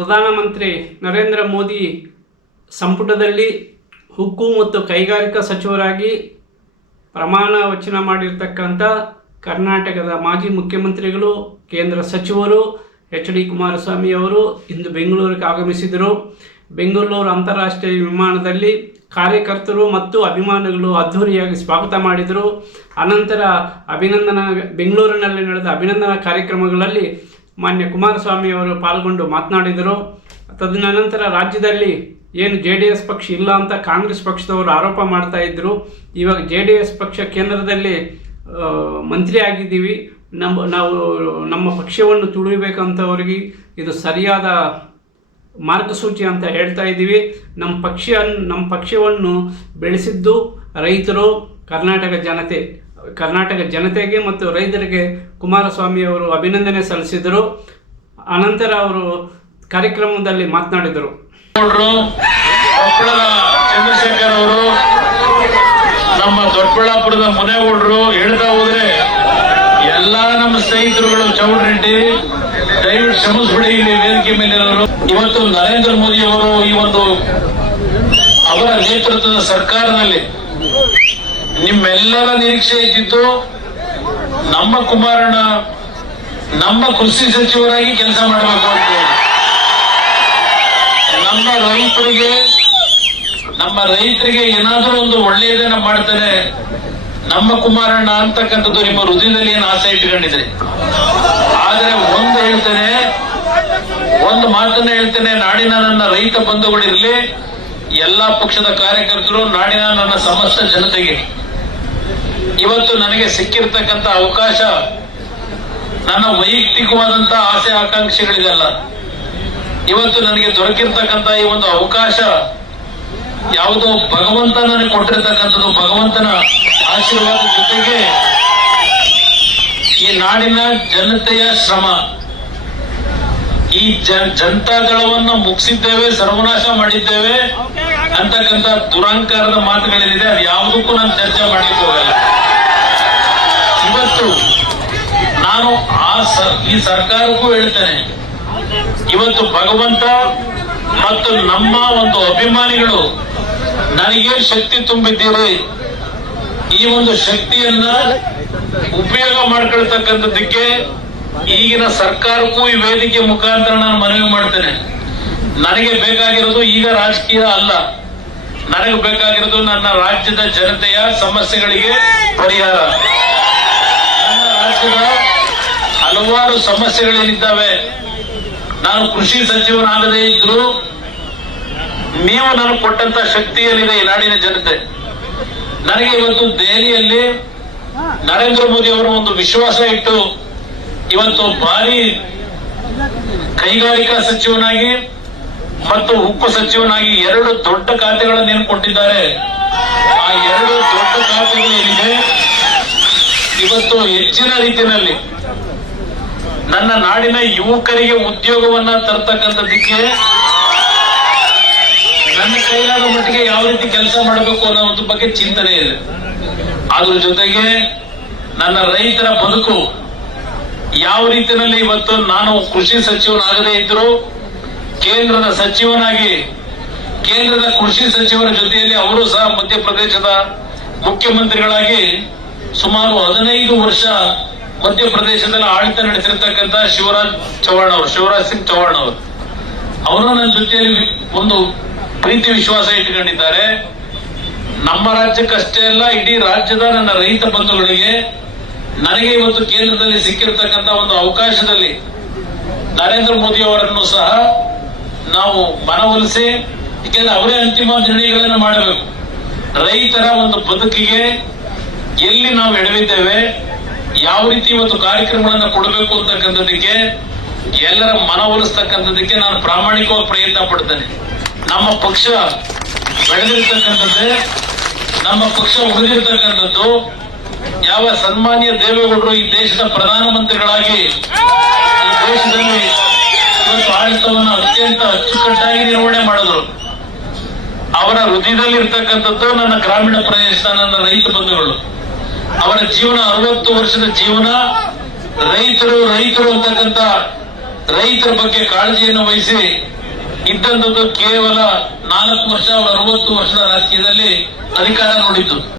ಪ್ರಧಾನಮಂತ್ರಿ ನರೇಂದ್ರ ಮೋದಿ ಸಂಪುಟದಲ್ಲಿ ಉಕ್ಕು ಮತ್ತು ಕೈಗಾರಿಕಾ ಸಚಿವರಾಗಿ ಪ್ರಮಾಣ ವಚನ ಮಾಡಿರ್ತಕ್ಕಂಥ ಕರ್ನಾಟಕದ ಮಾಜಿ ಮುಖ್ಯಮಂತ್ರಿಗಳು, ಕೇಂದ್ರ ಸಚಿವರು ಎಚ್ ಡಿ ಕುಮಾರಸ್ವಾಮಿ ಅವರು ಇಂದು ಬೆಂಗಳೂರಿಗೆ ಆಗಮಿಸಿದರು. ಬೆಂಗಳೂರು ಅಂತಾರಾಷ್ಟ್ರೀಯ ವಿಮಾನದಲ್ಲಿ ಕಾರ್ಯಕರ್ತರು ಮತ್ತು ಅಭಿಮಾನಿಗಳು ಅದ್ಧೂರಿಯಾಗಿ ಸ್ವಾಗತ ಮಾಡಿದರು. ಅನಂತರ ಅಭಿನಂದನಾ, ಬೆಂಗಳೂರಿನಲ್ಲಿ ನಡೆದ ಅಭಿನಂದನಾ ಕಾರ್ಯಕ್ರಮಗಳಲ್ಲಿ ಮಾನ್ಯ ಕುಮಾರಸ್ವಾಮಿಯವರು ಪಾಲ್ಗೊಂಡು ಮಾತನಾಡಿದರು. ತದನಂತರ ರಾಜ್ಯದಲ್ಲಿ ಏನು ಜೆ ಡಿ ಎಸ್ ಪಕ್ಷ ಇಲ್ಲ ಅಂತ ಕಾಂಗ್ರೆಸ್ ಪಕ್ಷದವರು ಆರೋಪ ಮಾಡ್ತಾ ಇದ್ದರು ಇವಾಗ ಜೆ ಡಿ ಎಸ್ ಪಕ್ಷ ಕೇಂದ್ರದಲ್ಲಿ ಮಂತ್ರಿ ಆಗಿದ್ದೀವಿ ನಮ್ಮ, ನಾವು ನಮ್ಮ ಪಕ್ಷವನ್ನು ತುಳಿಬೇಕಂತವ್ರಿಗೆ ಇದು ಸರಿಯಾದ ಮಾರ್ಗಸೂಚಿ ಅಂತ ಹೇಳ್ತಾ ಇದ್ದೀವಿ. ನಮ್ಮ ಪಕ್ಷ, ನಮ್ಮ ಪಕ್ಷವನ್ನು ಬೆಳೆಸಿದ್ದು ರೈತರು, ಕರ್ನಾಟಕ ಜನತೆ. ಕರ್ನಾಟಕ ಜನತೆಗೆ ಮತ್ತು ರೈತರಿಗೆ ಕುಮಾರಸ್ವಾಮಿ ಅವರು ಅಭಿನಂದನೆ ಸಲ್ಲಿಸಿದರು. ಅನಂತರ ಅವರು ಕಾರ್ಯಕ್ರಮದಲ್ಲಿ ಮಾತನಾಡಿದರು. ಚಂದ್ರಶೇಖರ್ ಅವರು, ನಮ್ಮ ದೊಡ್ಡಬಳ್ಳಾಪುರದ ಮುನೇಗೌಡರು ಹೇಳ್ತಾ ಹೋದ್ರೆ ಎಲ್ಲಾ ನಮ್ಮ ಸ್ನೇಹಿತರುಗಳು ಚೌಡ್ರೆಡ್ಡಿ ದಯವಿಟ್ಟು ಶ್ರಮಿಸ್ಬಿಡಿ ಇಲ್ಲಿ ವೇದಿಕೆ ಮೇಲೆ ಇವತ್ತು ನರೇಂದ್ರ ಮೋದಿ ಅವರು ಈ ಒಂದು ಅವರ ನೇತೃತ್ವದ ಸರ್ಕಾರದಲ್ಲಿ ನಿಮ್ಮೆಲ್ಲರ ನಿರೀಕ್ಷೆ ಇದ್ದಿದ್ದು ನಮ್ಮ ಕುಮಾರಣ್ಣ, ನಮ್ಮ ಕೃಷಿ ಸಚಿವರಾಗಿ ಕೆಲಸ ಮಾಡಬೇಕು ನಮ್ಮ ರೈತರಿಗೆ ನಮ್ಮ ರೈತರಿಗೆ ಏನಾದರೂ ಒಂದು ಒಳ್ಳೆಯದನ್ನ ಮಾಡ್ತಾರೆ ನಮ್ಮ ಕುಮಾರಣ್ಣ ಅಂತಕ್ಕಂಥದ್ದು ನಿಮ್ಮ ಹೃದಯದಲ್ಲಿ ಏನು ಆಸೆ ಇಟ್ಕೊಂಡಿದ್ರಿ? ಆದರೆ ಒಂದು ಹೇಳ್ತೇನೆ, ಒಂದು ಮಾತನ್ನ ಹೇಳ್ತೇನೆ, ನಾಡಿನ ನನ್ನ ರೈತ ಬಂಧುಗಳಿರಲಿ ಎಲ್ಲಾ ಪಕ್ಷದ ಕಾರ್ಯಕರ್ತರು ನಾಡಿನ ನನ್ನ ಸಮಸ್ತ ಜನತೆಗೆ. ಇವತ್ತು ನನಗೆ ಸಿಕ್ಕಿರ್ತಕ್ಕಂಥ ಅವಕಾಶ ನನ್ನ ವೈಯಕ್ತಿಕವಾದಂತ ಆಸೆ ಆಕಾಂಕ್ಷೆಗಳಿದೆಲ್ಲ ಇವತ್ತು ನನಗೆ ದೊರಕಿರ್ತಕ್ಕಂತ ಈ ಒಂದು ಅವಕಾಶ ಯಾವುದೋ ಭಗವಂತ ನನಗೆ ಕೊಟ್ಟಿರ್ತಕ್ಕಂಥದ್ದು, ಭಗವಂತನ ಆಶೀರ್ವಾದ ಜೊತೆಗೆ ಈ ನಾಡಿನ ಜನತೆಯ ಶ್ರಮ. ಈ ಜನ್, ಜನತಾದಳವನ್ನು ಮುಗಿಸಿದ್ದೇವೆ, ಸರ್ವನಾಶ ಮಾಡಿದ್ದೇವೆ, ಅಂತಕ್ಕಂಥ ದುರಂಕಾರದ ಮಾತುಗಳೇನಿದೆ ಅದು ಯಾವುದಕ್ಕೂ ನಾನು ಚರ್ಚೆ ಮಾಡಲಿಕ್ಕೆ ಹೋಗಲ್ಲ. ನಾನು. ಆ ಸರ್, ಈ ಸರ್ಕಾರಕ್ಕೂ ಹೇಳ್ತೇನೆ. ಇವತ್ತು ಭಗವಂತ ಮತ್ತು ನಮ್ಮ ಒಂದು ಅಭಿಮಾನಿಗಳು, ನನಗೆ ಶಕ್ತಿ ತುಂಬಿದ್ದೀರಿ. ಈ ಒಂದು ಶಕ್ತಿಯನ್ನ ಉಪಯೋಗ ಮಾಡ್ಕೊಳ್ತಕ್ಕಂಥದ್ದಕ್ಕೆ ಈಗಿನ ಸರ್ಕಾರಕ್ಕೂ ಈ ವೇದಿಕೆ ಮುಖಾಂತರ ನಾನು ಮನವಿ ಮಾಡ್ತೇನೆ. ನನಗೆ ಬೇಕಾಗಿರೋದು ಈಗ ರಾಜಕೀಯ ಅಲ್ಲ. ನನಗೆ ಬೇಕಾಗಿರೋದು ನನ್ನ ರಾಜ್ಯದ ಜನತೆಯ ಸಮಸ್ಯೆಗಳಿಗೆ ಪರಿಹಾರ. ರಾಜ್ಯದ ಹಲವಾರು ಸಮಸ್ಯೆಗಳೇನಿದ್ದಾವೆ ನಾನು ಕೃಷಿ ಸಚಿವನಾಗದೇ ಇದ್ರು ನೀವು ನನಗೆ ಕೊಟ್ಟಂತ ಶಕ್ತಿ ಏನಿದೆ ಈ ನಾಡಿನ ಜನತೆ. ನನಗೆ ಇವತ್ತು ದೆಹಲಿಯಲ್ಲಿ ನರೇಂದ್ರ ಮೋದಿ ಅವರು ಒಂದು ವಿಶ್ವಾಸ ಇಟ್ಟು ಇವತ್ತು ಭಾರಿ ಕೈಗಾರಿಕಾ ಸಚಿವನಾಗಿ ಮತ್ತು ಉಪ ಸಚಿವನಾಗಿ ಎರಡು ದೊಡ್ಡ ಖಾತೆಗಳನ್ನು ಏನು ಕೊಟ್ಟಿದ್ದಾರೆ. ಆ ಎರಡು ಇವತ್ತು ಹೆಚ್ಚಿನ ರೀತಿಯಲ್ಲಿ. ನನ್ನ ನಾಡಿನ ಯುವಕರಿಗೆ ಉದ್ಯೋಗವನ್ನ ತರ್ತಕ್ಕಂಥದ್ದಕ್ಕೆ ನನ್ನ ಕೈಲಾದ ಮಟ್ಟಿಗೆ ಯಾವ ರೀತಿ ಕೆಲಸ ಮಾಡಬೇಕು ಅನ್ನೋ ಒಂದು ಬಗ್ಗೆ ಚಿಂತನೆ ಇದೆ. ಅದ್ರ ಜೊತೆಗೆ ನನ್ನ ರೈತರ ಬದುಕು ಯಾವ ರೀತಿಯಲ್ಲಿ ಇವತ್ತು ನಾನು ಕೃಷಿ ಸಚಿವನಾಗದೇ ಇದ್ರು ಕೇಂದ್ರದ ಸಚಿವನಾಗಿ ಕೇಂದ್ರದ ಕೃಷಿ ಸಚಿವರ ಜೊತೆಯಲ್ಲಿ ಅವರು ಸಹ ಮಧ್ಯಪ್ರದೇಶದ ಮುಖ್ಯಮಂತ್ರಿಗಳಾಗಿ ಸುಮಾರು ಹದಿನೈದು ವರ್ಷ ಮಧ್ಯಪ್ರದೇಶದಲ್ಲಿ ಆಡಳಿತ ನಡೆಸಿರ್ತಕ್ಕಂಥ ಶಿವರಾಜ್ ಚೌಹಾಣ್ ಅವರು, ಶಿವರಾಜ್ ಸಿಂಗ್ ಚೌಹಾಣ್ ಅವರು. ಅವರು ನನ್ನ ಜೊತೆಯಲ್ಲಿ ಒಂದು ಪ್ರೀತಿ ವಿಶ್ವಾಸ ಇಟ್ಕೊಂಡಿದ್ದಾರೆ. ನಮ್ಮ ರಾಜ್ಯಕ್ಕಷ್ಟೇ ಅಲ್ಲ, ಇಡೀ ರಾಜ್ಯದ ನನ್ನ ರೈತ ಬಂಧುಗಳಿಗೆ ನನಗೆ ಇವತ್ತು ಕೇಂದ್ರದಲ್ಲಿ ಸಿಕ್ಕಿರತಕ್ಕಂತ ಒಂದು ಅವಕಾಶದಲ್ಲಿ ನರೇಂದ್ರ ಮೋದಿ ಅವರನ್ನು ಸಹ ನಾವು ಮನವೊಲಿಸಿ ಏಕೆಂದ್ರೆ ಅವರೇ ಅಂತಿಮ ನಿರ್ಣಯಗಳನ್ನು ಮಾಡಬೇಕು. ರೈತರ ಒಂದು ಬದುಕಿಗೆ ಎಲ್ಲಿ ನಾವು ಎಡವಿದ್ದೇವೆ ಯಾವ ರೀತಿ ಇವತ್ತು ಕಾರ್ಯಕ್ರಮಗಳನ್ನು ಕೊಡಬೇಕು ಅಂತಕ್ಕಂಥದ್ದಕ್ಕೆ, ಎಲ್ಲರ ಮನವೊಲಿಸ್ತಕ್ಕಂಥದ್ದಕ್ಕೆ ನಾನು ಪ್ರಾಮಾಣಿಕವಾಗಿ ಪ್ರಯತ್ನ ಪಡ್ತೇನೆ. ನಮ್ಮ ಪಕ್ಷ ಬೆಳೆದಿರ್ತಕ್ಕಂಥದ್ದೇ, ನಮ್ಮ ಪಕ್ಷ ಉಳಿದಿರ್ತಕ್ಕಂಥದ್ದು, ಯಾವ ಸನ್ಮಾನ್ಯ ದೇವೇಗೌಡರು ಈ ದೇಶದ ಪ್ರಧಾನಮಂತ್ರಿಗಳಾಗಿ, ಈ ದೇಶದಲ್ಲಿ ಇವತ್ತು ಆಡಳಿತವನ್ನು ಅತ್ಯಂತ ಅಚ್ಚುಕಟ್ಟಾಗಿ ನಿರ್ವಹಣೆ ಮಾಡಿದ್ರು. ಅವರ ಹೃದಯದಲ್ಲಿ ಇರ್ತಕ್ಕಂಥದ್ದು ನನ್ನ ಗ್ರಾಮೀಣ ಪ್ರದೇಶದ ನನ್ನ ರೈತ ಬಂಧುಗಳು. ಅವರ ಜೀವನ ಅರವತ್ತು ವರ್ಷದ ಜೀವನ, ರೈತರು ರೈತರು ಅಂತಕ್ಕಂಥ ರೈತರ ಬಗ್ಗೆ ಕಾಳಜಿಯನ್ನು ವಹಿಸಿ ಇದ್ದಂಥದ್ದು ಕೇವಲ ನಾಲ್ಕು ವರ್ಷ, ಅವರ ಅರವತ್ತು ವರ್ಷದ ರಾಜಕೀಯದಲ್ಲಿ ಅಧಿಕಾರ ನೋಡಿದ್ದು.